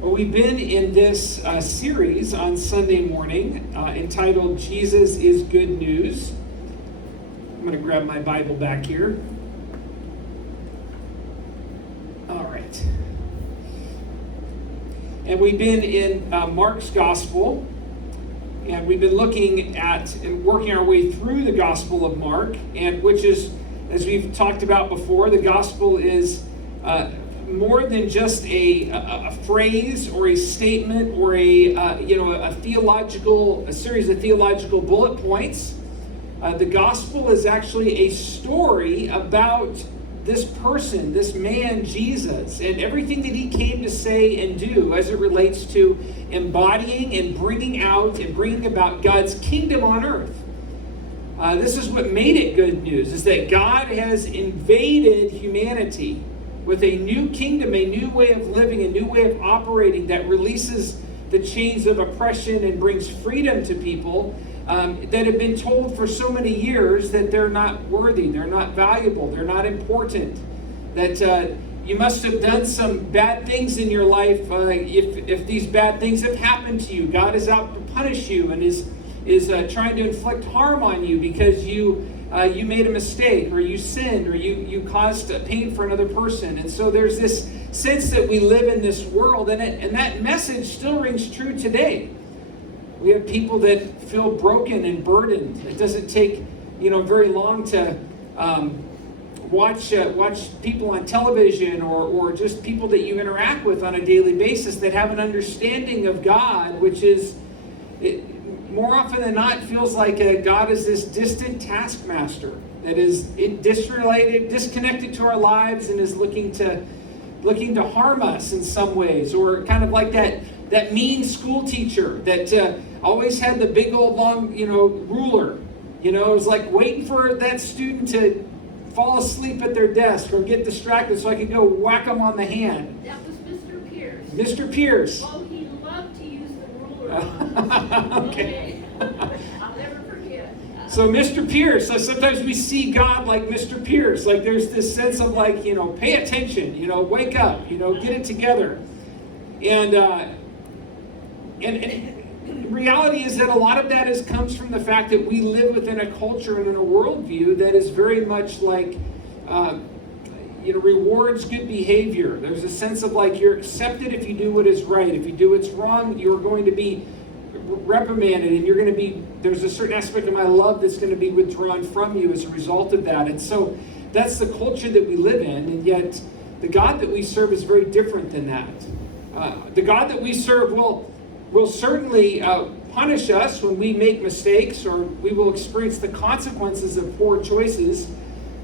Well, we've been in this series on Sunday morning entitled Jesus is Good News. I'm going to grab my Bible back here. All right. And we've been in Mark's Gospel, and we've been looking at and working our way through the Gospel of Mark, and which is, as we've talked about before, the Gospel is more than just a phrase or a statement or a series of theological bullet points. The gospel is actually a story about this person, this man, Jesus, and everything that he came to say and do as it relates to embodying and bringing out and bringing about God's kingdom on earth. This is what made it good news, is that God has invaded humanity with a new kingdom, a new way of living, a new way of operating that releases the chains of oppression and brings freedom to people that have been told for so many years that they're not worthy, they're not valuable, they're not important, that you must have done some bad things in your life if these bad things have happened to you. God is out to punish you and is trying to inflict harm on you because you made a mistake, or you sinned, or you caused pain for another person. And so there's this sense that we live in this world, and that message still rings true today. We have people that feel broken and burdened. It doesn't take very long to watch people on television or just people that you interact with on a daily basis that have an understanding of God, which is more often than not feels like God is this distant taskmaster that is disconnected to our lives and is looking to harm us in some ways, or kind of like that mean school teacher that always had the big old long ruler. It was like waiting for that student to fall asleep at their desk or get distracted so I could go whack them on the hand. That was Mr. Pierce. Mr. Pierce. Oh, he loved to use the ruler on us. Okay. I'll never forget. So Mr. Pierce, sometimes we see God like Mr. Pierce, like there's this sense of pay attention, wake up, get it together. And reality is that a lot of that comes from the fact that we live within a culture and in a worldview that is very much rewards good behavior. There's a sense of you're accepted if you do what is right. If you do what's wrong, you're going to be reprimanded, and there's a certain aspect of my love that's going to be withdrawn from you as a result of that. And so that's the culture that we live in, and yet the God that we serve is very different than that. The God that we serve will certainly punish us when we make mistakes, or we will experience the consequences of poor choices,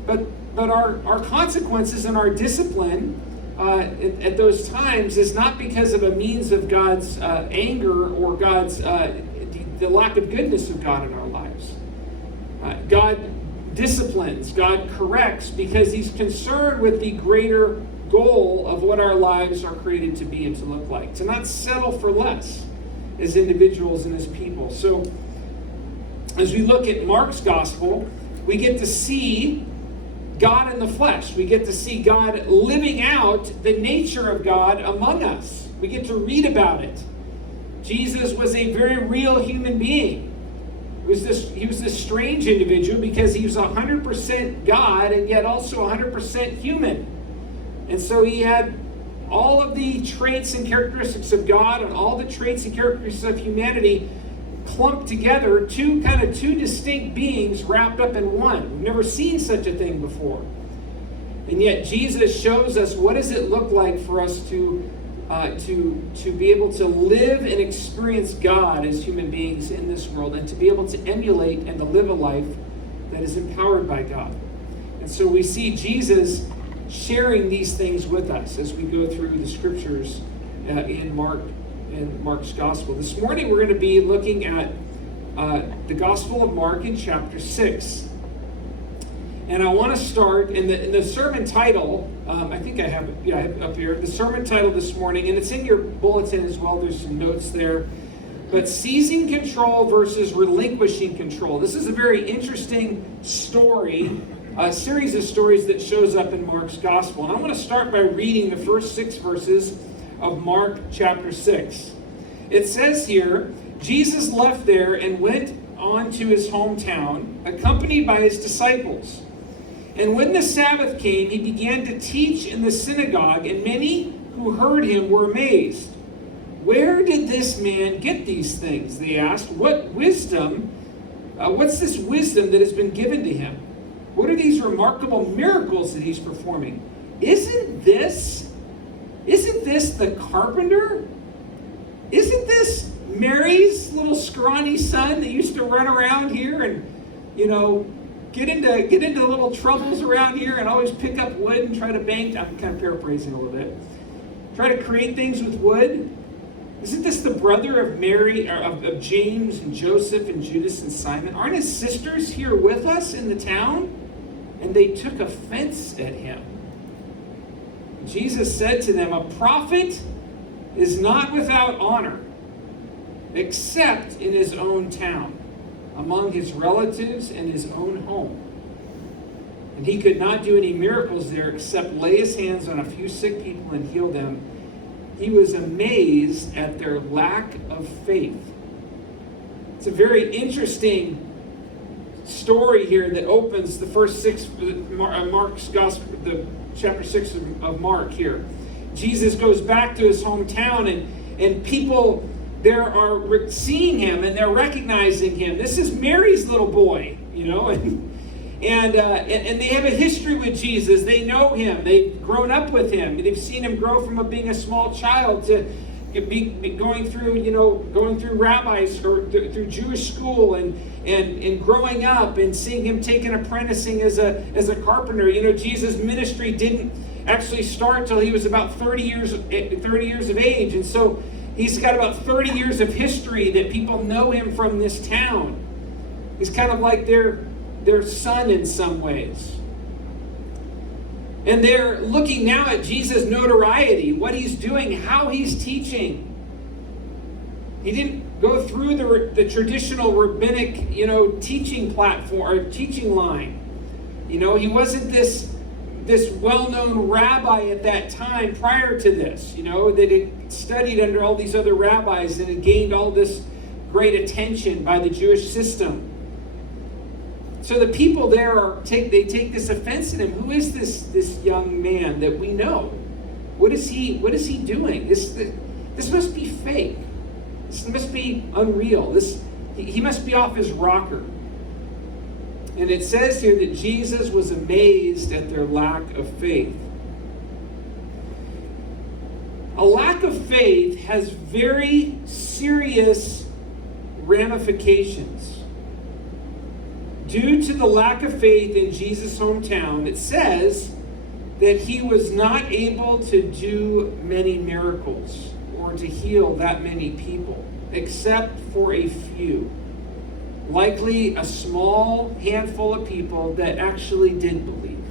but our consequences and our discipline at those times is not because of a means of God's anger or God's the lack of goodness of God in our lives. God disciplines, God corrects, because he's concerned with the greater goal of what our lives are created to be and to look like, to not settle for less as individuals and as people. So as we look at Mark's gospel, we get to see God in the flesh. We get to see God living out the nature of God among us. We get to read about it. Jesus was a very real human being. He was this strange individual because he was 100% God and yet also 100% human. And so he had all of the traits and characteristics of God and all the traits and characteristics of humanity clumped together, two distinct beings wrapped up in one. We've never seen such a thing before. And yet Jesus shows us what does it look like for us to be able to live and experience God as human beings in this world, and to be able to emulate and to live a life that is empowered by God. And so we see Jesus sharing these things with us as we go through the scriptures in Mark's gospel. This morning we're going to be looking at the Gospel of Mark in chapter 6. And I want to start in the sermon title. I think I have it up here. The sermon title this morning, and it's in your bulletin as well. There's some notes there. But seizing control versus relinquishing control. This is a very interesting story, a series of stories that shows up in Mark's gospel. And I want to start by reading the first 6 verses of Mark chapter 6. It says here, Jesus left there and went on to his hometown, accompanied by his disciples. And when the Sabbath came, he began to teach in the synagogue, and many who heard him were amazed. Where did this man get these things? They asked. What's this wisdom that has been given to him? What are these remarkable miracles that he's performing? Isn't this the carpenter? Isn't this Mary's little scrawny son that used to run around here and, get into little troubles around here and always pick up wood and try to bang? I'm kind of paraphrasing a little bit. Try to create things with wood. Isn't this the brother of Mary, or of James and Joseph and Judas and Simon? Aren't his sisters here with us in the town? And they took offense at him. Jesus said to them, a prophet is not without honor, except in his own town, among his relatives and his own home. And he could not do any miracles there except lay his hands on a few sick people and heal them. He was amazed at their lack of faith. It's a very interesting story here that opens the first Mark's Gospel, the chapter 6 of Mark here. Jesus goes back to his hometown, and people there are seeing him and they're recognizing him. This is Mary's little boy, and they have a history with Jesus. They know him. They've grown up with him. They've seen him grow from being a small child to be going through rabbis or through Jewish school and growing up and seeing him take an apprenticing as a carpenter. Jesus' ministry didn't actually start till he was about 30 years of age, and so he's got about 30 years of history that people know him from this town. He's kind of like their son in some ways. And they're looking now at Jesus' notoriety, what he's doing, how he's teaching. He didn't go through the traditional rabbinic, teaching platform or teaching line. He wasn't this well-known rabbi at that time prior to this, that had studied under all these other rabbis and had gained all this great attention by the Jewish system. So the people there take this offense at him. Who is this young man that we know? What is he doing? This must be fake. This must be unreal. He must be off his rocker. And it says here that Jesus was amazed at their lack of faith. A lack of faith has very serious ramifications. Due to the lack of faith in Jesus' hometown, it says that he was not able to do many miracles or to heal that many people, except for a few. Likely a small handful of people that actually did believe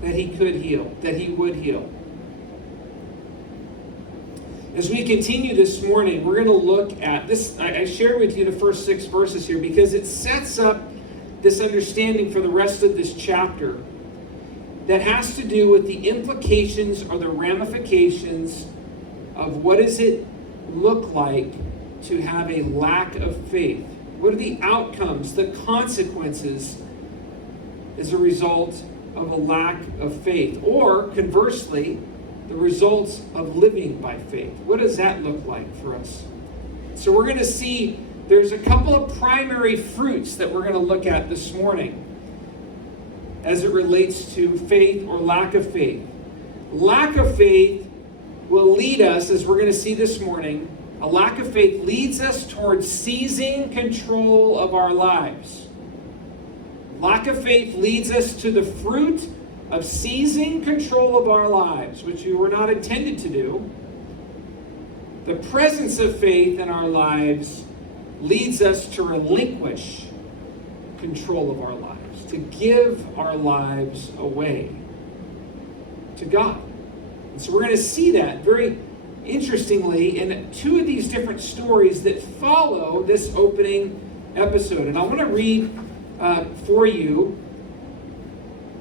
that he could heal, that he would heal. As we continue this morning, we're going to look at this. I shared with you the first 6 verses here because it sets up this understanding for the rest of this chapter that has to do with the implications or the ramifications of what does it look like to have a lack of faith. What are the outcomes, the consequences as a result of a lack of faith? Or conversely, the results of living by faith. What does that look like for us? So we're going to see there's a couple of primary fruits that we're going to look at this morning as it relates to faith or lack of faith. Lack of faith will lead us, as we're going to see this morning, a lack of faith leads us towards seizing control of our lives. Lack of faith leads us to the fruit of seizing control of our lives, which we were not intended to do. The presence of faith in our lives leads us to relinquish control of our lives, to give our lives away to God. And so we're going to see that very interestingly in 2 of these different stories that follow this opening episode. And I want to read for you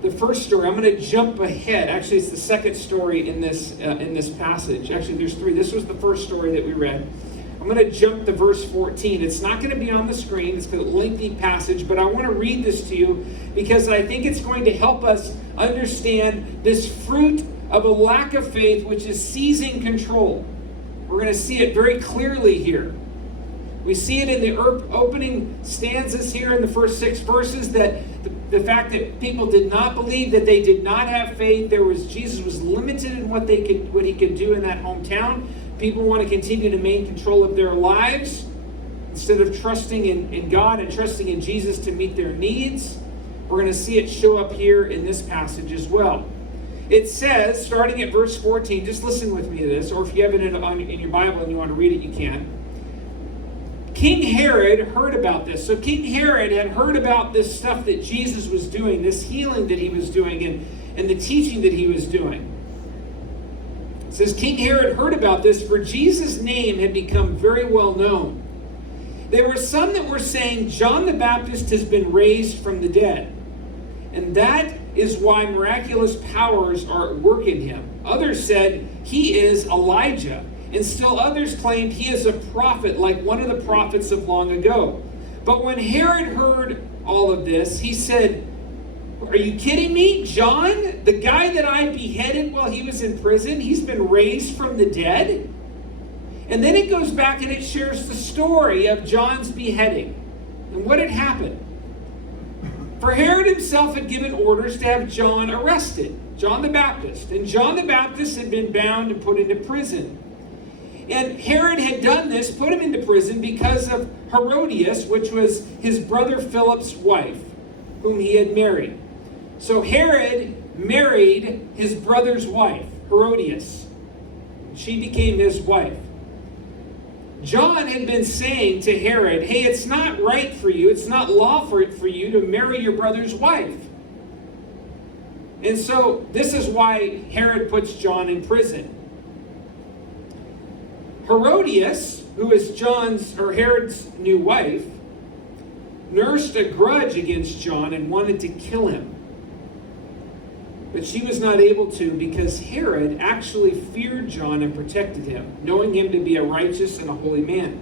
the first story. I'm going to jump ahead. Actually, it's the second story in this passage. Actually, there's three. This was the first story that we read. I'm going to jump to verse 14. It's not going to be on the screen. It's a lengthy passage, but I want to read this to you because I think it's going to help us understand this fruit of a lack of faith, which is seizing control. We're going to see it very clearly here. We see it in the opening stanzas here in the first 6 verses, that the fact that people did not believe, that they did not have faith. Jesus was limited in what he could do in that hometown. People want to continue to maintain control of their lives instead of trusting in God and trusting in Jesus to meet their needs. We're going to see it show up here in this passage as well. It says, starting at verse 14, just listen with me to this, or if you have it in your Bible and you want to read it, you can. King Herod heard about this. So King Herod had heard about this stuff that Jesus was doing, this healing that he was doing, and the teaching that he was doing. It says, King Herod heard about this, for Jesus' name had become very well known. There were some that were saying, John the Baptist has been raised from the dead, and that is why miraculous powers are at work in him. Others said, he is Elijah. And still others claimed he is a prophet, like one of the prophets of long ago. But when Herod heard all of this, he said, are you kidding me? John, the guy that I beheaded while he was in prison, he's been raised from the dead? And then it goes back and it shares the story of John's beheading and what had happened. For Herod himself had given orders to have John arrested, John the Baptist. And John the Baptist had been bound and put into prison. And Herod had done this, put him into prison because of Herodias, which was his brother Philip's wife, whom he had married. So Herod married his brother's wife, Herodias. She became his wife. John had been saying to Herod, hey, it's not right for you, it's not lawful for you to marry your brother's wife. And so this is why Herod puts John in prison. Herodias, who is Herod's new wife, nursed a grudge against John and wanted to kill him. But she was not able to because Herod actually feared John and protected him, knowing him to be a righteous and a holy man.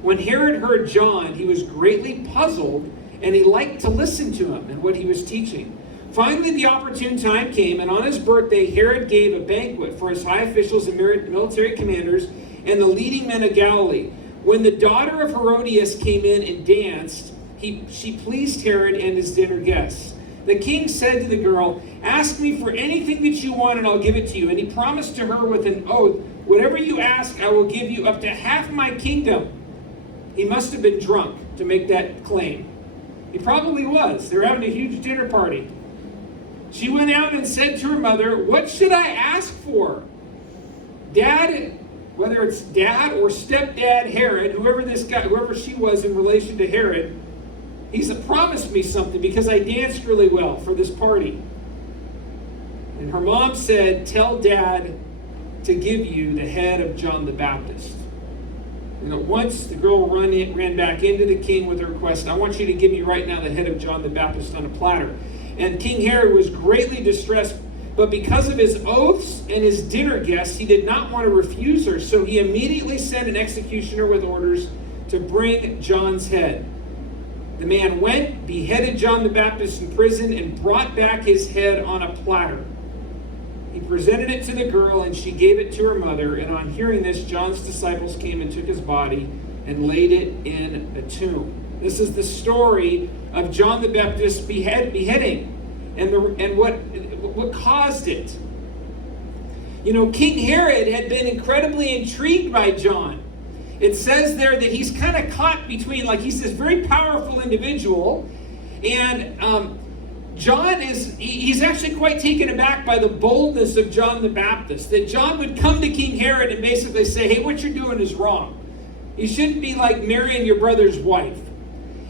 When Herod heard John, he was greatly puzzled, and he liked to listen to him and what he was teaching. Finally, the opportune time came, and on his birthday, Herod gave a banquet for his high officials and military commanders and the leading men of Galilee. When the daughter of Herodias came in and danced, she pleased Herod and his dinner guests. The king said to the girl, ask me for anything that you want and I'll give it to you. And he promised to her with an oath, whatever you ask, I will give you up to half my kingdom. He must have been drunk to make that claim. He probably was. They were having a huge dinner party. She went out and said to her mother, what should I ask for? Dad, whether it's dad or stepdad Herod, whoever she was in relation to Herod, he's promised me something because I danced really well for this party. And her mom said, tell dad to give you the head of John the Baptist. And at once the girl ran back into the king with a request, I want you to give me right now the head of John the Baptist on a platter. And King Herod was greatly distressed, but because of his oaths and his dinner guests, he did not want to refuse her. So he immediately sent an executioner with orders to bring John's head. The man went, beheaded John the Baptist in prison, and brought back his head on a platter. He presented it to the girl, and she gave it to her mother. And on hearing this, John's disciples came and took his body and laid it in a tomb. This is the story of John the Baptist beheading and what caused it. You know, King Herod had been incredibly intrigued by John. It says there that he's kind of caught between, like, he's this very powerful individual, and John he's actually quite taken aback by the boldness of John the Baptist, that John would come to King Herod and basically say, hey, what you're doing is wrong. You shouldn't be like marrying your brother's wife.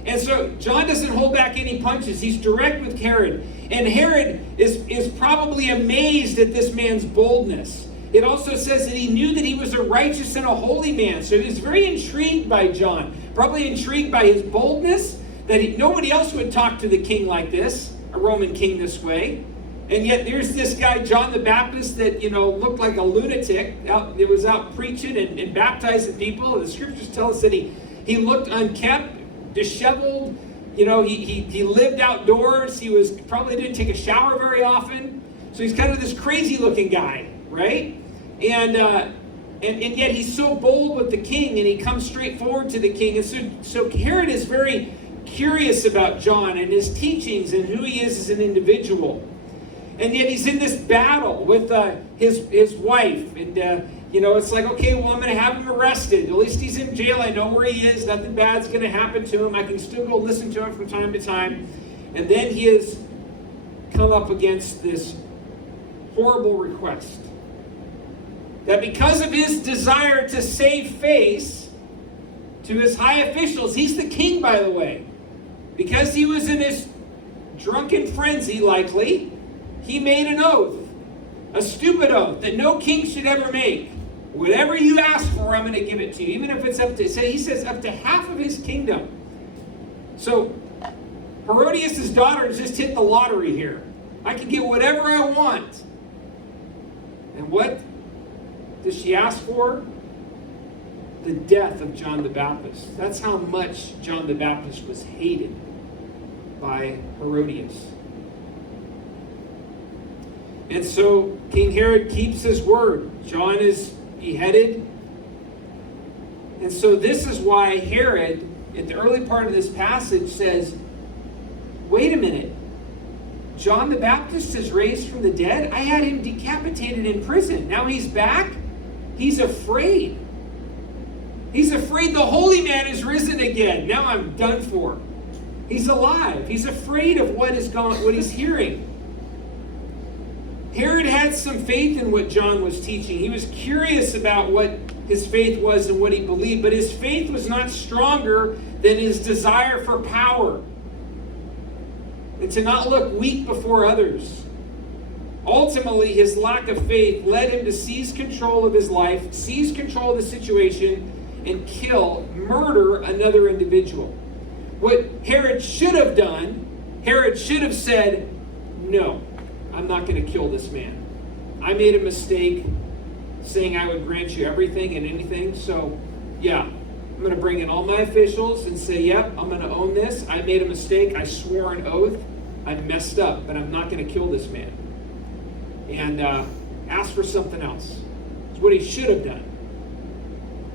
And so John doesn't hold back any punches. He's direct with Herod. And Herod is probably amazed at this man's boldness. It also says that he knew that he was a righteous and a holy man. So he was very intrigued by John. Probably intrigued by his boldness, that nobody else would talk to the king like this, a Roman king this way. And yet there's this guy, John the Baptist, that, looked like a lunatic. It was out preaching and baptizing people. The scriptures tell us that he looked unkempt, disheveled. He lived outdoors. He probably didn't take a shower very often. So he's kind of this crazy looking guy, right? And yet he's so bold with the king, and he comes straight forward to the king. And so Herod is very curious about John and his teachings and who he is as an individual. And yet he's in this battle with his wife. And, it's like, okay, well, I'm going to have him arrested. At least he's in jail. I know where he is. Nothing bad's going to happen to him. I can still go listen to him from time to time. And then he has come up against this horrible request. That because of his desire to save face to his high officials, he's the king, by the way. Because he was in his drunken frenzy, likely, he made an oath, a stupid oath that no king should ever make. Whatever you ask for, I'm going to give it to you. Even if it's he says up to half of his kingdom. So Herodias' daughter just hit the lottery here. I can get whatever I want. And what does she ask for? The death of John the Baptist. That's how much John the Baptist was hated by Herodias. And so King Herod keeps his word. John is beheaded. And so this is why Herod, at the early part of this passage, says, wait a minute. John the Baptist is raised from the dead? I had him decapitated in prison. Now he's back? He's afraid. He's afraid the Holy Man is risen again. Now I'm done for. He's alive. He's afraid of what he's hearing. Herod had some faith in what John was teaching. He was curious about what his faith was and what he believed, but his faith was not stronger than his desire for power and to not look weak before others. Ultimately, his lack of faith led him to seize control of his life, seize control of the situation, and murder another individual. What Herod should have done, Herod should have said, no, I'm not going to kill this man. I made a mistake saying I would grant you everything and anything. So, yeah, I'm going to bring in all my officials and say, yep, I'm going to own this. I made a mistake. I swore an oath. I messed up, but I'm not going to kill this man. And ask for something else. It's what he should have done.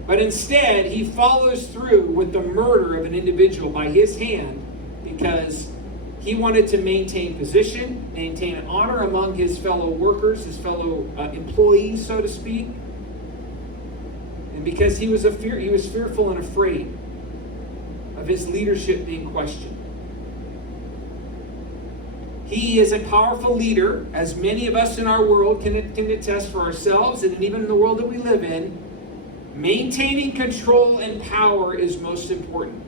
But instead, he follows through with the murder of an individual by his hand because he wanted to maintain position, maintain honor among his fellow workers, his fellow employees, so to speak. And because he was fearful and afraid of his leadership being questioned. He is a powerful leader, as many of us in our world can attest for ourselves and even in the world that we live in. Maintaining control and power is most important.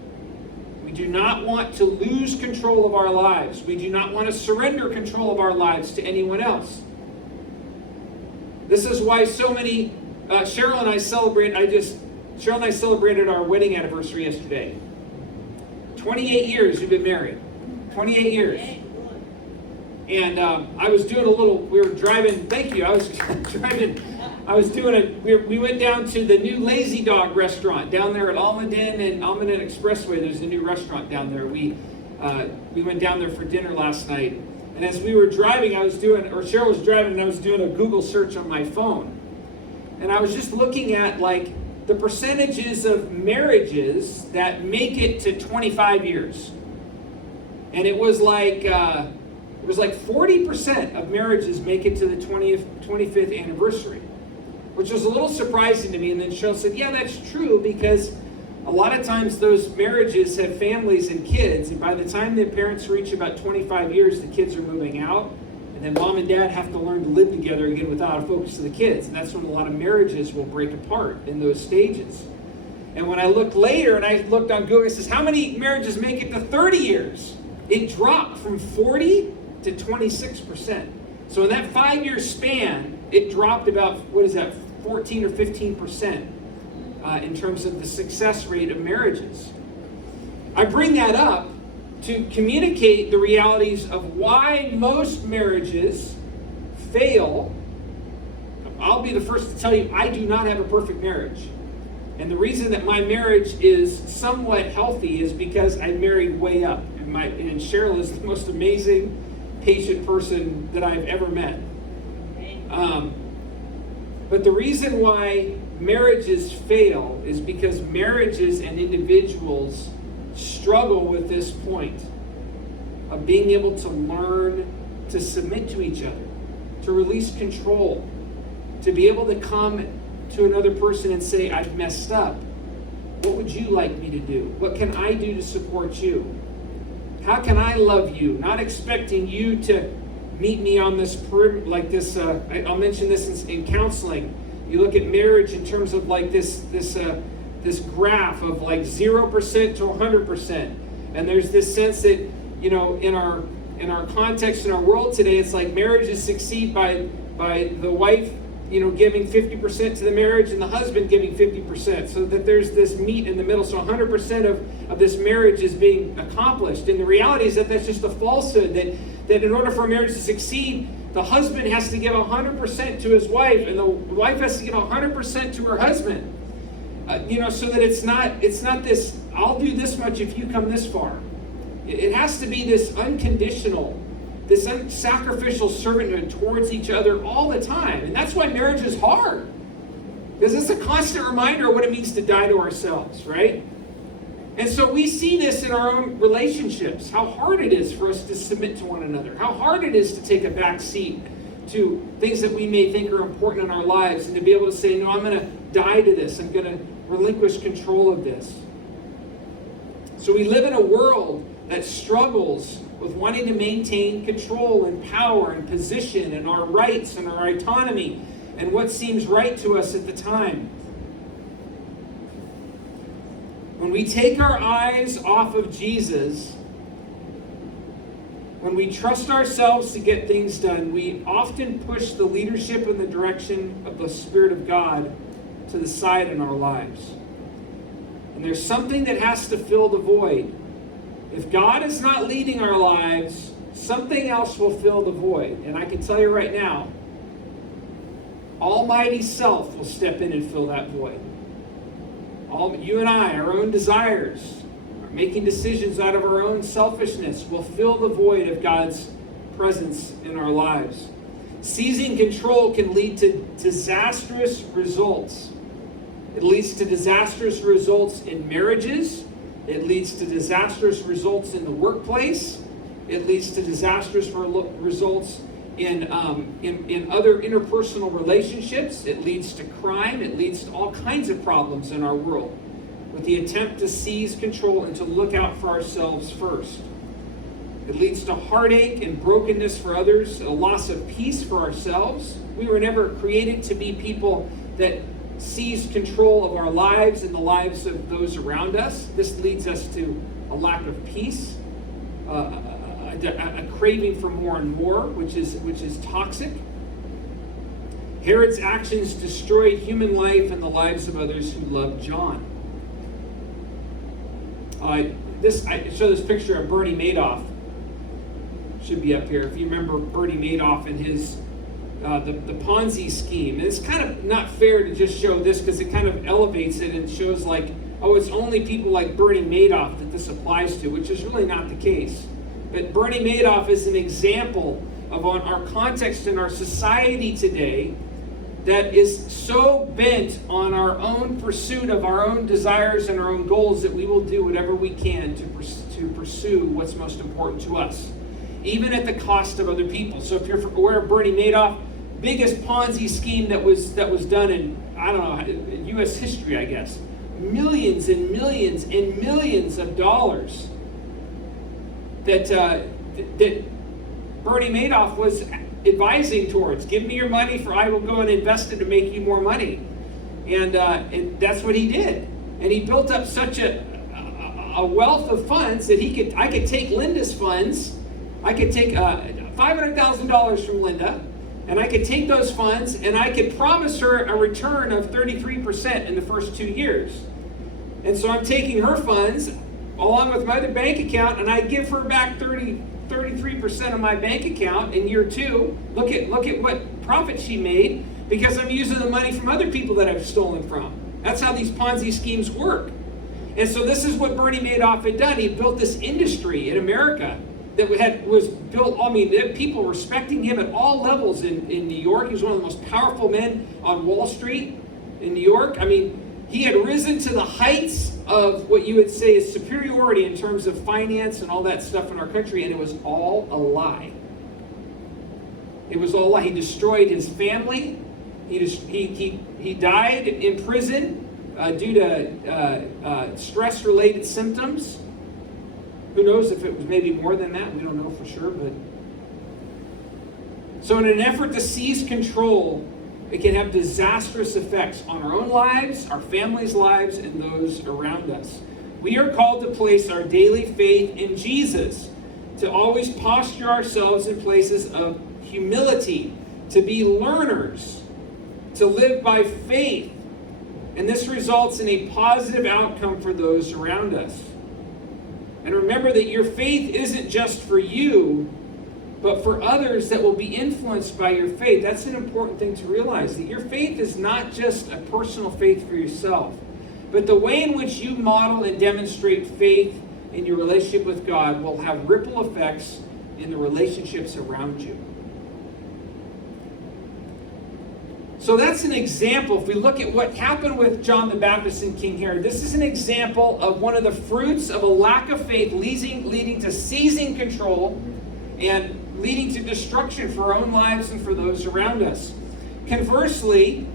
We do not want to lose control of our lives. We do not want to surrender control of our lives to anyone else. This is why so many, Cheryl and I celebrated our wedding anniversary yesterday. 28 years we've been married. 28 years. And I was doing we were driving, thank you, we went down to the new Lazy Dog restaurant down there at Almaden Expressway. There's a new restaurant down there. We went down there for dinner last night. And as we were driving, Cheryl was driving, and I was doing a Google search on my phone. And I was just looking at the percentages of marriages that make it to 25 years. And it was like 40% of marriages make it to the 25th anniversary, which was a little surprising to me. And then Cheryl said, yeah, that's true, because a lot of times those marriages have families and kids, and by the time the parents reach about 25 years, the kids are moving out, and then mom and dad have to learn to live together again without a focus of the kids. And that's when a lot of marriages will break apart in those stages. And when I looked later, and I looked on Google, it says, how many marriages make it to 30 years? It dropped from 40 to 26%. So in that 5-year span, it dropped about, 14 or 15% in terms of the success rate of marriages. I bring that up to communicate the realities of why most marriages fail, I'll be the first to tell you, I do not have a perfect marriage. And the reason that my marriage is somewhat healthy is because I married way up. And Cheryl is the most amazing, patient person that I've ever met. But the reason why marriages fail is because marriages and individuals struggle with this point of being able to learn to submit to each other, to release control, to be able to come to another person and say, I've messed up. What would you like me to do? What can I do to support you? How can I love you? Not expecting you to meet me on this, like this, I'll mention this in counseling. You look at marriage in terms of like this graph of like 0% to 100%. And there's this sense that, in our context, in our world today, it's like marriages succeed by the wife, giving 50% to the marriage and the husband giving 50%, so that there's this meet in the middle. So 100% of this marriage is being accomplished. And the reality is that that's just a falsehood, that in order for a marriage to succeed, the husband has to give 100% to his wife, and the wife has to give 100% to her husband. So that it's not this, I'll do this much if you come this far. It has to be this unconditional, this sacrificial servanthood towards each other all the time. And that's why marriage is hard. Because it's a constant reminder of what it means to die to ourselves, right? And so we see this in our own relationships, how hard it is for us to submit to one another, how hard it is to take a back seat to things that we may think are important in our lives, and to be able to say, no, I'm going to die to this. I'm going to relinquish control of this. So we live in a world that struggles with wanting to maintain control and power and position and our rights and our autonomy and what seems right to us at the time. When we take our eyes off of Jesus, when we trust ourselves to get things done, we often push the leadership and the direction of the Spirit of God to the side in our lives. And there's something that has to fill the void. If God is not leading our lives, something else will fill the void. And I can tell you right now, Almighty Self will step in and fill that void. You and I, our own desires, making decisions out of our own selfishness, will fill the void of God's presence in our lives. Seizing control can lead to disastrous results. It leads to disastrous results in marriages. It leads to disastrous results in the workplace. It leads to disastrous results in other interpersonal relationships. It leads to crime. It leads to all kinds of problems in our world, with the attempt to seize control and to look out for ourselves first. It leads to heartache and brokenness for others, a loss of peace for ourselves. We were never created to be people that seize control of our lives and the lives of those around us. This leads us to a lack of peace, a craving for more and more, which is toxic. Herod's actions destroyed human life and the lives of others who loved John. I show this picture of Bernie Madoff. Should be up here. If you remember Bernie Madoff and his the Ponzi scheme. And it's kind of not fair to just show this, because it kind of elevates it and shows like, oh, it's only people like Bernie Madoff that this applies to, which is really not the case. But Bernie Madoff is an example of our context in our society today that is so bent on our own pursuit of our own desires and our own goals that we will do whatever we can to pursue what's most important to us, even at the cost of other people. So if you're aware of Bernie Madoff, biggest Ponzi scheme that was done in, I don't know, U.S. history, I guess. Millions and millions and millions of dollars that Bernie Madoff was advising towards. Give me your money, for I will go and invest it to make you more money. And that's what he did. And he built up such a wealth of funds that I could take Linda's funds. I could take $500,000 from Linda, and I could take those funds and I could promise her a return of 33% in the first 2 years. And so I'm taking her funds, along with my other bank account, and I give her back 33% of my bank account in year 2. Look at what profit she made because I'm using the money from other people that I've stolen from. That's how these Ponzi schemes work. And so this is what Bernie Madoff had done. He built this industry in America that was built, people respecting him at all levels in New York. He was one of the most powerful men on Wall Street in New York. He had risen to the heights of what you would say is superiority in terms of finance and all that stuff in our country, and it was all a lie. It was all a lie. He destroyed his family. He died in prison due to stress-related symptoms. Who knows if it was maybe more than that? We don't know for sure. But so in an effort to seize control, it can have disastrous effects on our own lives, our families' lives, and those around us. We are called to place our daily faith in Jesus, to always posture ourselves in places of humility, to be learners, to live by faith. And this results in a positive outcome for those around us. And remember that your faith isn't just for you, but for others that will be influenced by your faith. That's an important thing to realize, that your faith is not just a personal faith for yourself, but the way in which you model and demonstrate faith in your relationship with God will have ripple effects in the relationships around you. So that's an example. If we look at what happened with John the Baptist and King Herod, this is an example of one of the fruits of a lack of faith leading to seizing control and leading to destruction for our own lives and for those around us. Conversely,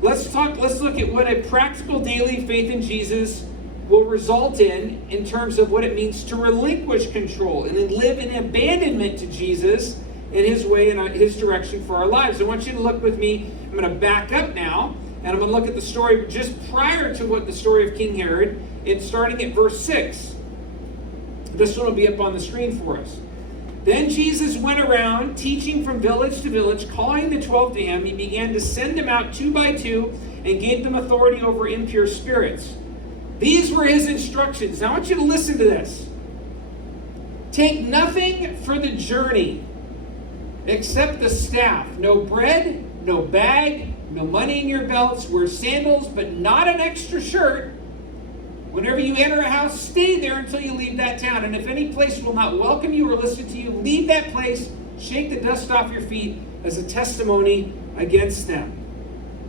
let's look at what a practical daily faith in Jesus will result in terms of what it means to relinquish control and then live in abandonment to Jesus and his way and his direction for our lives. I want you to look with me. I'm going to back up now, and I'm going to look at the story just prior to what the story of King Herod, and starting at verse 6. This one will be up on the screen for us. Then Jesus went around teaching from village to village, calling the 12 to him. He began to send them out 2 by 2 and gave them authority over impure spirits. These were his instructions. Now I want you to listen to this. Take nothing for the journey except the staff. No bread, no bag, no money in your belts. Wear sandals, but not an extra shirt. Whenever you enter a house, stay there until you leave that town. And if any place will not welcome you or listen to you, leave that place, shake the dust off your feet as a testimony against them.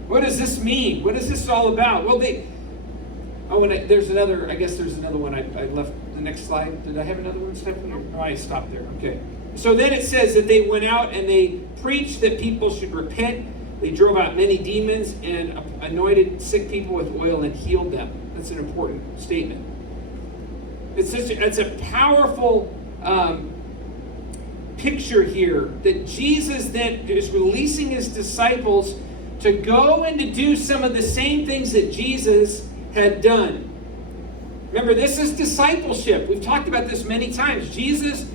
What does this mean? What is this all about? Well, there's another one. I left the next slide. Did I have another one, Stephanie? No, I stopped there. Okay. So then it says that they went out and they preached that people should repent. They drove out many demons and anointed sick people with oil and healed them. That's an important statement. It's a powerful picture here that Jesus then is releasing his disciples to go and to do some of the same things that Jesus had done. Remember, this is discipleship. We've talked about this many times. Jesus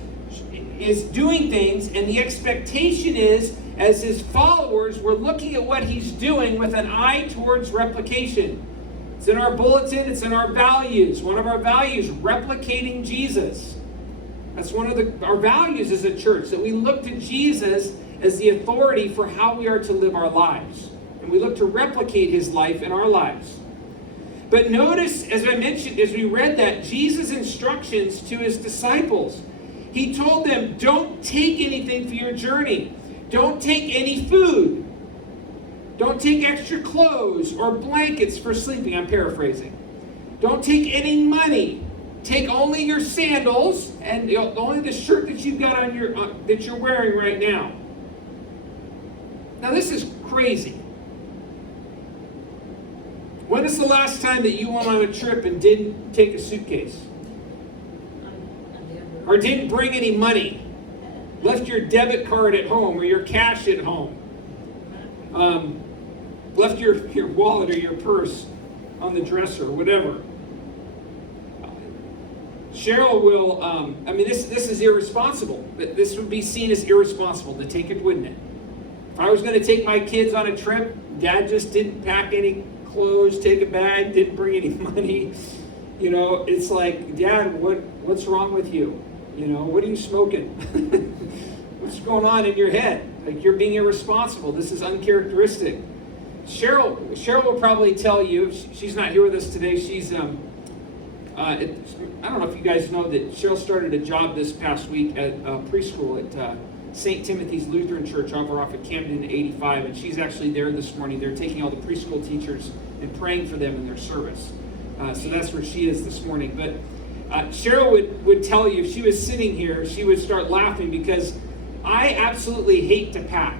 is doing things, and the expectation is, as his followers, we're looking at what he's doing with an eye towards replication. It's in our bulletin, it's in our values. One of our values, replicating Jesus. That's one of our values as a church, that we look to Jesus as the authority for how we are to live our lives. And we look to replicate his life in our lives. But notice, as I mentioned, as we read that, Jesus' instructions to his disciples. He told them, don't take anything for your journey. Don't take any food. Don't take extra clothes or blankets for sleeping. I'm paraphrasing. Don't take any money. Take only your sandals and only the shirt that you've got on that you're wearing right now. Now this is crazy. When is the last time that you went on a trip and didn't take a suitcase? Or didn't bring any money? Left your debit card at home or your cash at home? Left your wallet or your purse on the dresser, whatever. Cheryl will, this is irresponsible. This would be seen as irresponsible to take it, wouldn't it? If I was going to take my kids on a trip, Dad just didn't pack any clothes, take a bag, didn't bring any money. You know, it's like, Dad, what's wrong with you? You know, what are you smoking? What's going on in your head? Like, you're being irresponsible. This is uncharacteristic. Cheryl will probably tell you, she's not here with us today. She's, I don't know if you guys know that Cheryl started a job this past week at preschool at St. Timothy's Lutheran Church over off at Camden 85, and she's actually there this morning. They're taking all the preschool teachers and praying for them in their service. So that's where she is this morning. But Cheryl would tell you, if she was sitting here, she would start laughing because I absolutely hate to pack.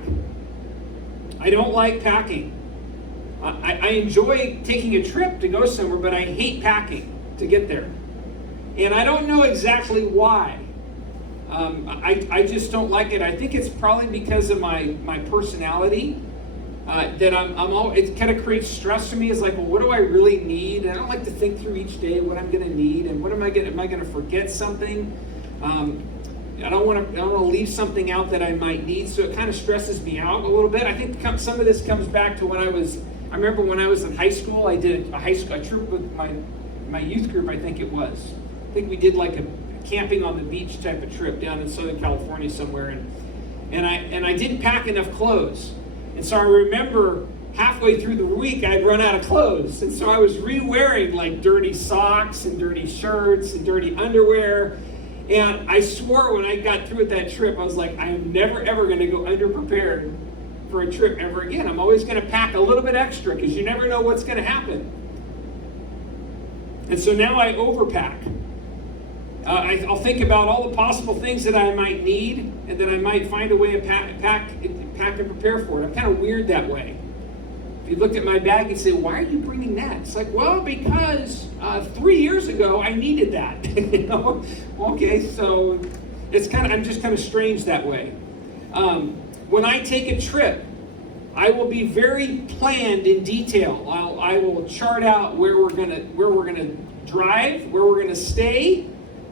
I don't like packing. I enjoy taking a trip to go somewhere, but I hate packing to get there. And I don't know exactly why. I just don't like it. I think it's probably because of my personality. That it kind of creates stress for me. It's like, well, what do I really need? And I don't like to think through each day what I'm going to need and am I going to forget something? I don't want to leave something out that I might need, so it kind of stresses me out a little bit. I think some of this comes back to I remember when I was in high school, I did a trip with my youth group, I think it was. I think we did like a camping on the beach type of trip down in Southern California somewhere, and I didn't pack enough clothes. And so I remember halfway through the week, I'd run out of clothes. And so I was re-wearing like dirty socks and dirty shirts and dirty underwear. And I swore when I got through with that trip, I was like, I am never, ever going to go underprepared for a trip ever again. I'm always going to pack a little bit extra because you never know what's going to happen. And so now I overpack. I'll think about all the possible things that I might need and that I might find a way to pack and prepare for it. I'm kind of weird that way. If you looked at my bag and say, why are you bringing that? It's like, well, because 3 years ago I needed that. You know? Okay, so I'm just kind of strange that way. When I take a trip, I will be very planned in detail. I will chart out where we're gonna drive, where we're gonna stay.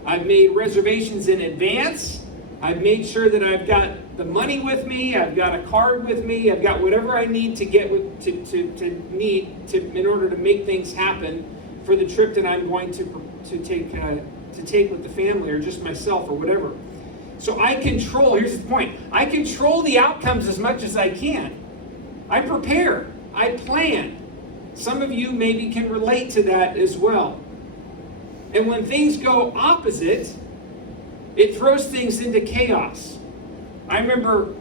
I've made reservations in advance. I've made sure that I've got the money with me. I've got a card with me. I've got whatever I need to get in order to make things happen for the trip that I'm going to take with the family or just myself or whatever. So I control. Here's the point. I control the outcomes as much as I can. I prepare. I plan. Some of you maybe can relate to that as well. And when things go opposite, it throws things into chaos. I remember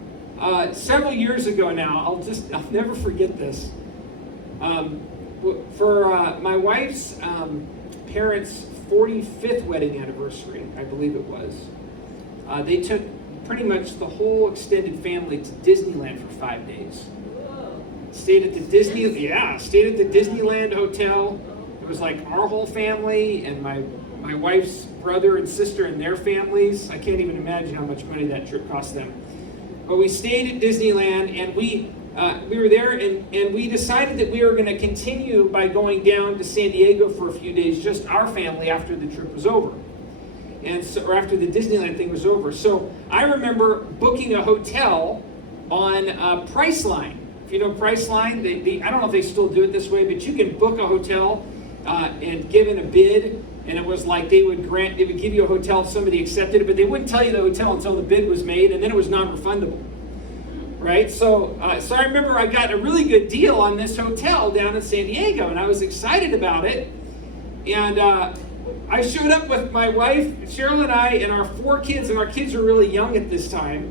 several years ago now, I'll never forget this. For my wife's parents' 45th wedding anniversary, I believe it was, they took pretty much the whole extended family to Disneyland for 5 days. Stayed at the Disneyland hotel. It was like our whole family and my wife's brother and sister and their families. I can't even imagine how much money that trip cost them. But we stayed at Disneyland, and we were there, and we decided that we were going to continue by going down to San Diego for a few days, just our family, after the trip was over, or after the Disneyland thing was over. So I remember booking a hotel on Priceline. If you know Priceline, I don't know if they still do it this way, but you can book a hotel and give in a bid, and it was like they would give you a hotel if somebody accepted it, but they wouldn't tell you the hotel until the bid was made, and then it was non-refundable, right? So I remember I got a really good deal on this hotel down in San Diego, and I was excited about it, and I showed up with my wife, Cheryl, and I, and our 4 kids, and our kids were really young at this time,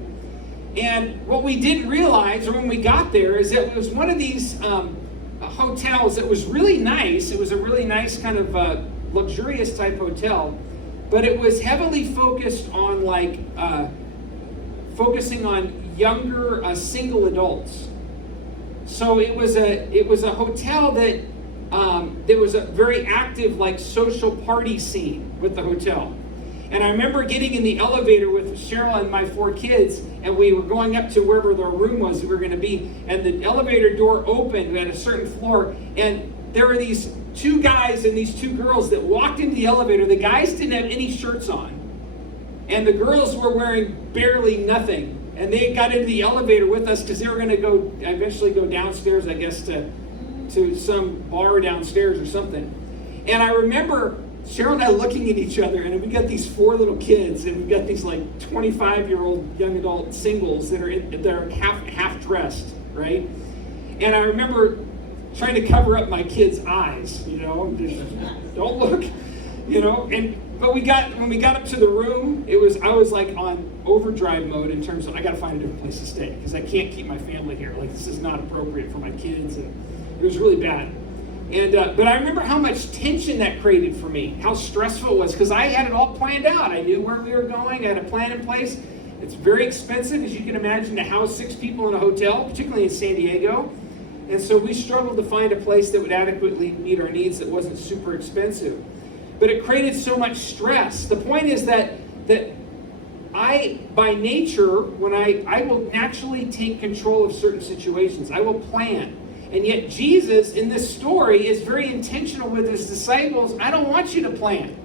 and what we didn't realize, or when we got there, is that it was one of these hotels that was really nice. It was a really nice kind of luxurious type hotel, but it was heavily focused on focusing on younger single adults. So it was a hotel that there was a very active social party scene with the hotel. And I remember getting in the elevator with Cheryl and my 4 kids, and we were going up to wherever the room was that we were going to be, and the elevator door opened at a certain floor, and there were these 2 guys and these 2 girls that walked into the elevator. The guys didn't have any shirts on, and the girls were wearing barely nothing. And they got into the elevator with us because they were going to eventually go downstairs, I guess, to some bar downstairs or something. And I remember Cheryl and I looking at each other, and we got these 4 little kids, and we've got these like 25-year-old young adult singles that are half dressed, right? And I remember trying to cover up my kids' eyes, just, don't look, but when we got up to the room, I was like on overdrive mode in terms of I got to find a different place to stay because I can't keep my family here. Like, this is not appropriate for my kids, and it was really bad. And but I remember how much tension that created for me, how stressful it was, because I had it all planned out. I knew where we were going. I had a plan in place. It's very expensive, as you can imagine, to house 6 people in a hotel, particularly in San Diego. And so we struggled to find a place that would adequately meet our needs that wasn't super expensive. But it created so much stress. The point is that I, by nature, when I will naturally take control of certain situations. I will plan. And yet Jesus, in this story, is very intentional with his disciples. I don't want you to plan.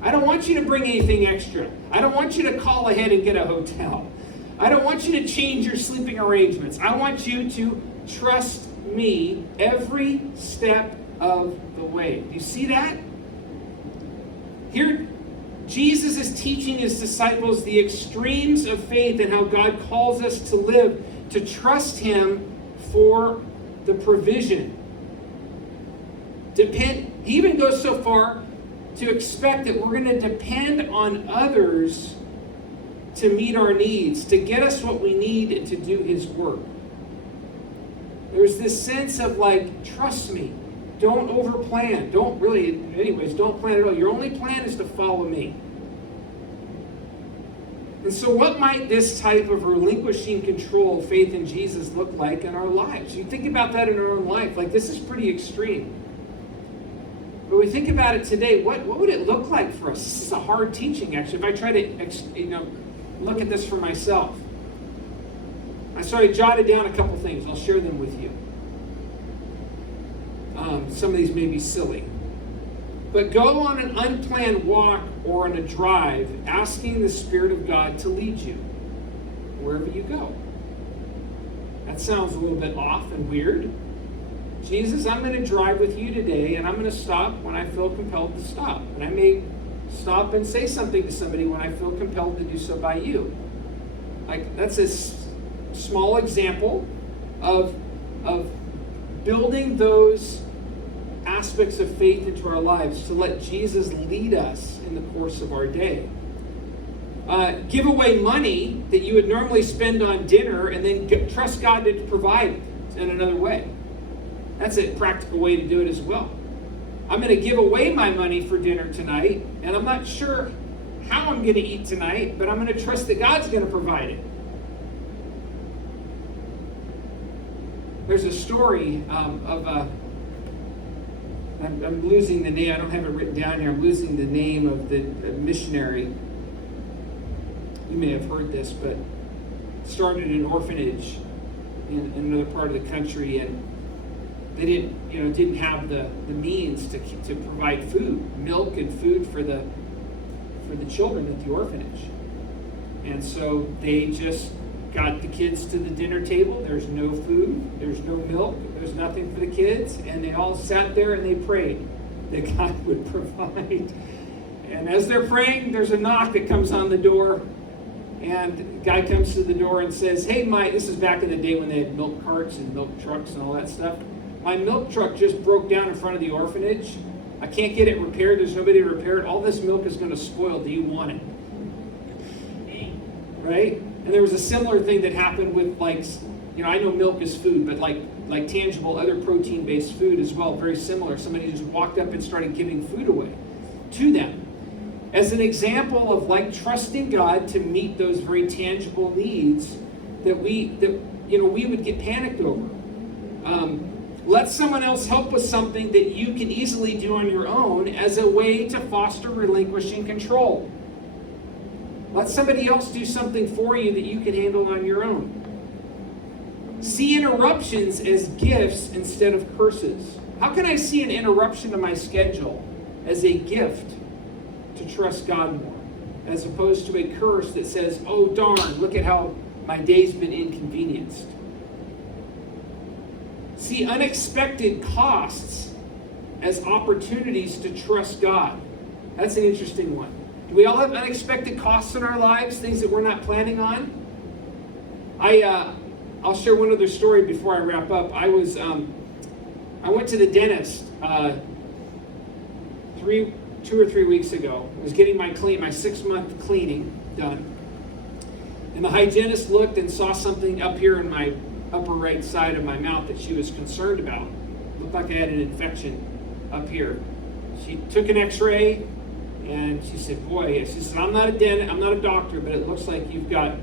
I don't want you to bring anything extra. I don't want you to call ahead and get a hotel. I don't want you to change your sleeping arrangements. I want you to trust me every step of the way. Do you see that? Here, Jesus is teaching his disciples the extremes of faith and how God calls us to live, to trust him for the provision. He even goes so far to expect that we're going to depend on others to meet our needs, to get us what we need and to do his work. There's this sense of like, trust me. Don't overplan. Don't plan at all. Your only plan is to follow me. And so what might this type of relinquishing control of faith in Jesus look like in our lives? You think about that in our own life. Like, this is pretty extreme. But we think about it today, what would it look like for us? This is a hard teaching, actually. If I try to look at this for myself. So I jotted down a couple things. I'll share them with you. Some of these may be silly. But go on an unplanned walk or on a drive, asking the Spirit of God to lead you wherever you go. That sounds a little bit off and weird. Jesus, I'm going to drive with you today, and I'm going to stop when I feel compelled to stop. And I may stop and say something to somebody when I feel compelled to do so by you. Like, that's a small example of building those aspects of faith into our lives to let Jesus lead us in the course of our day. Give away money that you would normally spend on dinner and then trust God to provide it in another way. That's a practical way to do it as well. I'm going to give away my money for dinner tonight, and I'm not sure how I'm going to eat tonight, but I'm going to trust that God's going to provide it. There's a story I'm losing the name. I don't have it written down here. I'm losing the name of the missionary. You may have heard this, but started an orphanage in another part of the country, and they didn't have the means to provide food, milk and food for the children at the orphanage. And so they just got the kids to the dinner table. There's no food, there's no milk, there's nothing for the kids, and they all sat there and they prayed that God would provide. And as they're praying, there's a knock that comes on the door, and the guy comes to the door and says, "Hey, this is back in the day when they had milk carts and milk trucks and all that stuff. My milk truck just broke down in front of the orphanage. I can't get it repaired. There's nobody to repair it. All this milk is going to spoil. Do you want it?" Right? And there was a similar thing that happened with, I know milk is food, but like tangible other protein-based food as well, very similar. Somebody just walked up and started giving food away to them as an example of trusting God to meet those very tangible needs that we would get panicked over. Let someone else help with something that you can easily do on your own as a way to foster relinquishing control. Let somebody else do something for you that you can handle on your own. See interruptions as gifts instead of curses. How can I see an interruption to my schedule as a gift to trust God more, as opposed to a curse that says, "Oh darn, look at how my day's been inconvenienced"? See unexpected costs as opportunities to trust God. That's an interesting one. Do we all have unexpected costs in our lives, things that we're not planning on? I'll share one other story before I wrap up. I went to the dentist 2 or 3 weeks ago. I was getting my 6-month cleaning done. And the hygienist looked and saw something up here in my upper right side of my mouth that she was concerned about. It looked like I had an infection up here. She took an x-ray and she said, boy, she said, I'm not a doctor, but it looks like you've got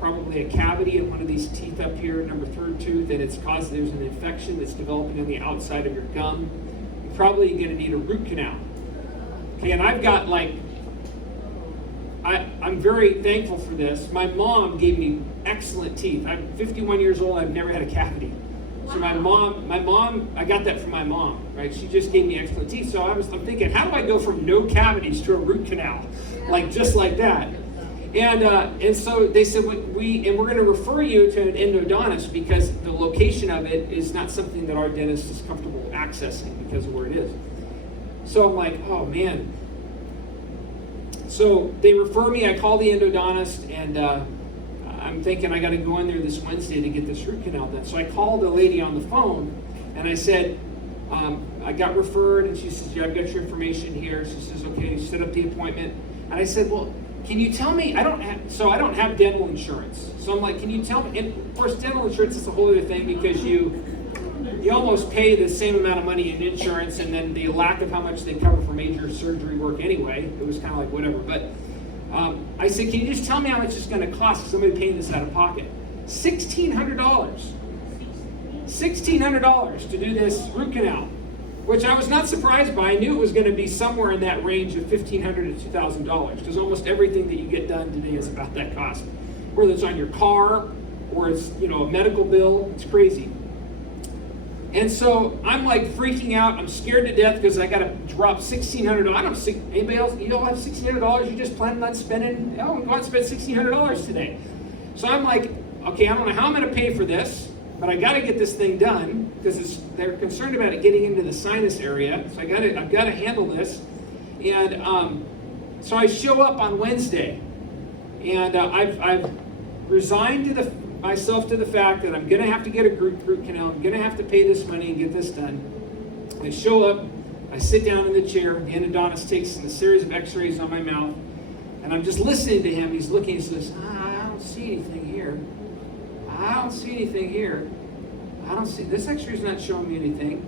probably a cavity in one of these teeth up here, number 3rd tooth, and there's an infection that's developing on the outside of your gum. You're probably going to need a root canal. Okay, and I've got I'm very thankful for this. My mom gave me excellent teeth. I'm 51 years old. I've never had a cavity. So my mom, I got that from my mom, right? She just gave me excellent teeth. So I'm thinking, how do I go from no cavities to a root canal, just like that? And so they said, we're going to refer you to an endodontist because the location of it is not something that our dentist is comfortable accessing because of where it is. So I'm like, oh man. So they refer me, I call the endodontist, and I'm thinking I got to go in there this Wednesday to get this root canal done. So I called the lady on the phone and I said, I got referred, and she says, yeah, I've got your information here. She says, okay, set up the appointment. And I said, well, can you tell me, I don't have dental insurance. So I'm like, can you tell me, and of course dental insurance is a whole other thing because you almost pay the same amount of money in insurance, and then the lack of how much they cover for major surgery work anyway, it was kind of like whatever. But I said, can you just tell me how much it's going to cost? Somebody paying this out of pocket. $1,600. $1,600 to do this root canal, which I was not surprised by. I knew it was going to be somewhere in that range of $1,500 to $2,000 because almost everything that you get done today is about that cost. Whether it's on your car or it's a medical bill, it's crazy. And so I'm freaking out. I'm scared to death because I got to drop $1,600. I don't see anybody else. You all have $1,600. You just planning on spending. Oh, I'm going to spend $1,600 today. So I'm like, okay, I don't know how I'm going to pay for this, but I got to get this thing done because they're concerned about it getting into the sinus area. So I've got to handle this. And so I show up on Wednesday, and I've resigned myself to the fact that I'm going to have to get a root canal. I'm going to have to pay this money and get this done. I show up, I sit down in the chair, the endodontist takes a series of x-rays on my mouth, and I'm just listening to him. He's looking, he says, I don't see anything here. I don't see anything here. This x-ray's not showing me anything.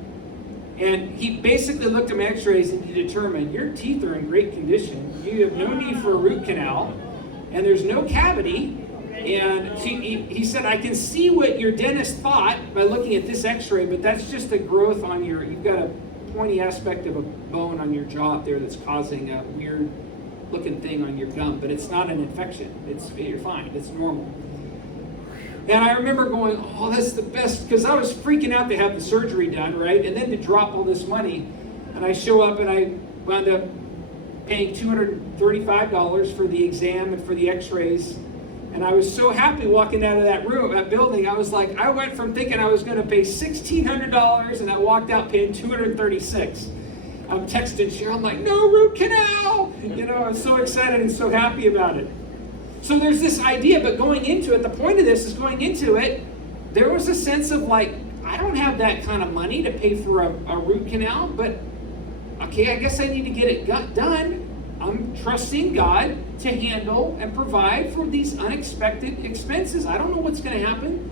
And he basically looked at my x-rays and he determined, your teeth are in great condition. You have no need for a root canal, and there's no cavity. And he said, I can see what your dentist thought by looking at this x-ray, but that's just a growth on you've got a pointy aspect of a bone on your jaw up there that's causing a weird looking thing on your gum, but it's not an infection. You're fine, it's normal. And I remember going, oh, that's the best, because I was freaking out to have the surgery done, right? And then to drop all this money. And I show up and I wound up paying $235 for the exam and for the x-rays. And I was so happy walking out of that building. I was like, I went from thinking I was going to pay $1,600 and I walked out paying $236. I'm texting Cheryl, I'm like, no root canal! I was so excited and so happy about it. So there's this idea, but going into it, the point of this is going into it, there was a sense of I don't have that kind of money to pay for a root canal, but okay, I guess I need to get it done. I'm trusting God to handle and provide for these unexpected expenses. I don't know what's going to happen,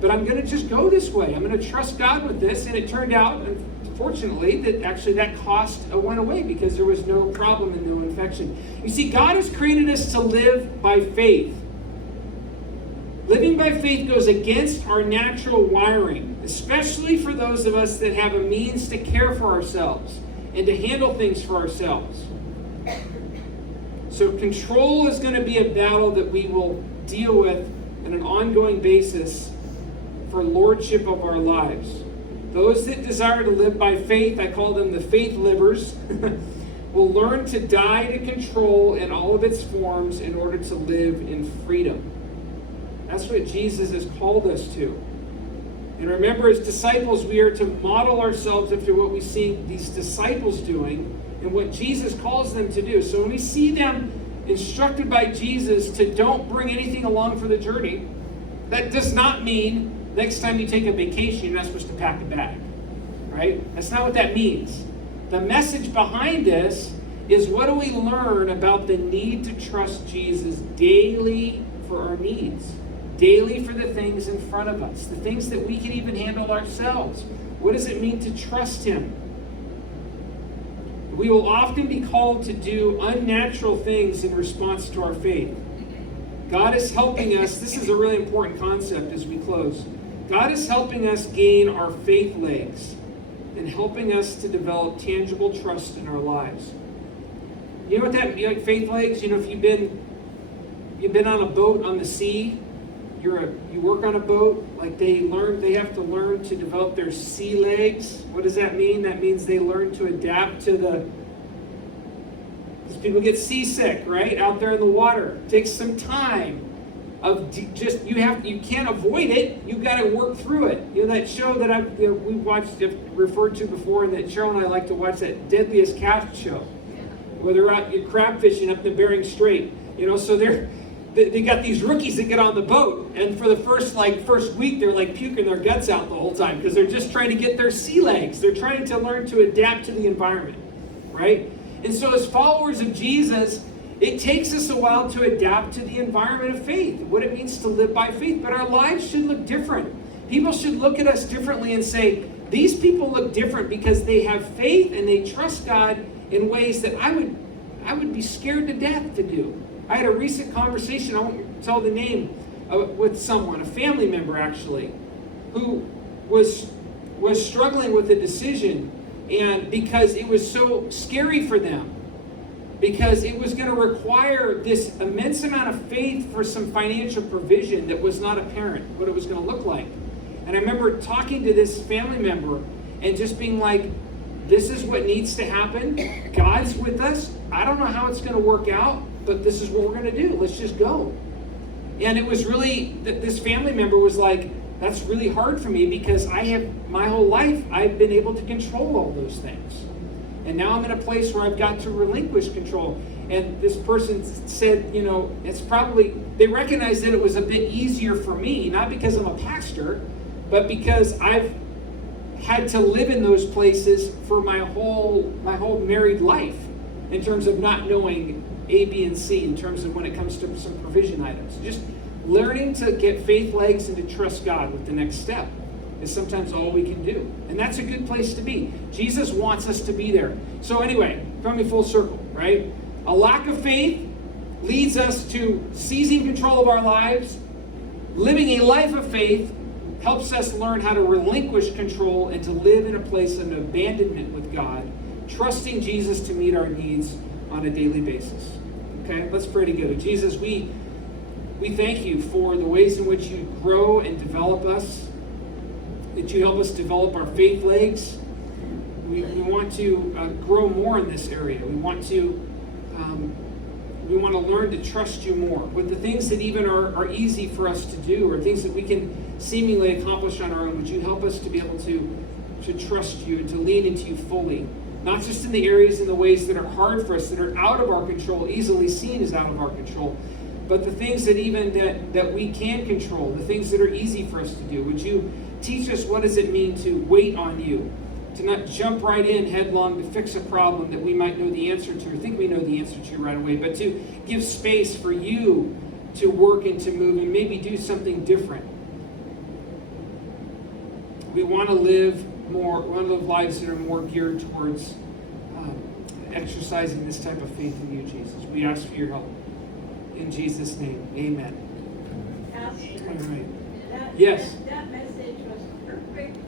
but I'm going to just go this way. I'm going to trust God with this. And it turned out, unfortunately, that actually that cost went away because there was no problem and no infection. You see, God has created us to live by faith. Living by faith goes against our natural wiring, especially for those of us that have a means to care for ourselves and to handle things for ourselves. So control is going to be a battle that we will deal with on an ongoing basis for lordship of our lives. Those that desire to live by faith, I call them the faith livers, will learn to die to control in all of its forms in order to live in freedom. That's what Jesus has called us to. And remember, as disciples, we are to model ourselves after what we see these disciples doing and what Jesus calls them to do. So when we see them instructed by Jesus to don't bring anything along for the journey, that does not mean next time you take a vacation, you're not supposed to pack a bag, right? That's not what that means. The message behind this is, what do we learn about the need to trust Jesus daily for our needs? Daily for the things in front of us, the things that we can even handle ourselves. What does it mean to trust him? We will often be called to do unnatural things in response to our faith. God is helping us. This is a really important concept as we close. God is helping us gain our faith legs and helping us to develop tangible trust in our lives. You know what that, like faith legs? You know, if you've been on a boat on the sea, you work on a boat, like they have to learn to develop their sea legs. What does that mean? That means they learn to adapt to because people get seasick, right? Out there in the water. It takes some time you can't avoid it. You've got to work through it. You know that show that we watched, referred to before, and that Cheryl and I like to watch, that Deadliest Catch show, where they're out crab fishing up the Bering Strait. You know, so they got these rookies that get on the boat, and for the first week they're like puking their guts out the whole time because they're just trying to get their sea legs. They're trying to learn to adapt to the environment, right? And so as followers of Jesus, it takes us a while to adapt to the environment of faith, what it means to live by faith, but our lives should look different. People should look at us differently and say, these people look different because they have faith and they trust God in ways that I would be scared to death to do. I had a recent conversation, I won't tell the name, with someone, a family member actually, who was struggling with a decision, and because it was so scary for them, because it was going to require this immense amount of faith for some financial provision that was not apparent what it was going to look like. And I remember talking to this family member and just being like, this is what needs to happen. God's with us. I don't know how it's going to work out, but this is what we're going to do. Let's just go. And it was really, this family member was like, that's really hard for me because my whole life, I've been able to control all those things. And now I'm in a place where I've got to relinquish control. And this person said, you know, they recognized that it was a bit easier for me, not because I'm a pastor, but because I've had to live in those places for my whole married life, in terms of not knowing A, B, and C, in terms of when it comes to some provision items. Just learning to get faith legs and to trust God with the next step is sometimes all we can do. And that's a good place to be. Jesus wants us to be there. So anyway, coming full circle, right? A lack of faith leads us to seizing control of our lives. Living a life of faith helps us learn how to relinquish control and to live in a place of abandonment with God, trusting Jesus to meet our needs on a daily basis. Okay, let's pray together. Jesus, we thank you for the ways in which you grow and develop us, that you help us develop our faith legs. We want to grow more in this area. We want to learn to trust you more with the things that even are easy for us to do, or things that we can seemingly accomplish on our own. Would you help us to be able to trust you and to lean into you fully, not just in the areas and the ways that are hard for us, that are out of our control, easily seen as out of our control, but the things that even that we can control, the things that are easy for us to do. Would you teach us what does it mean to wait on you, to not jump right in headlong to fix a problem that we might know the answer to, or think we know the answer to right away, but to give space for you to work and to move and maybe do something different. We want to live lives that are more geared towards exercising this type of faith in you, Jesus. We ask for your help. In Jesus' name, amen. Pastor, All right. that- Yes. that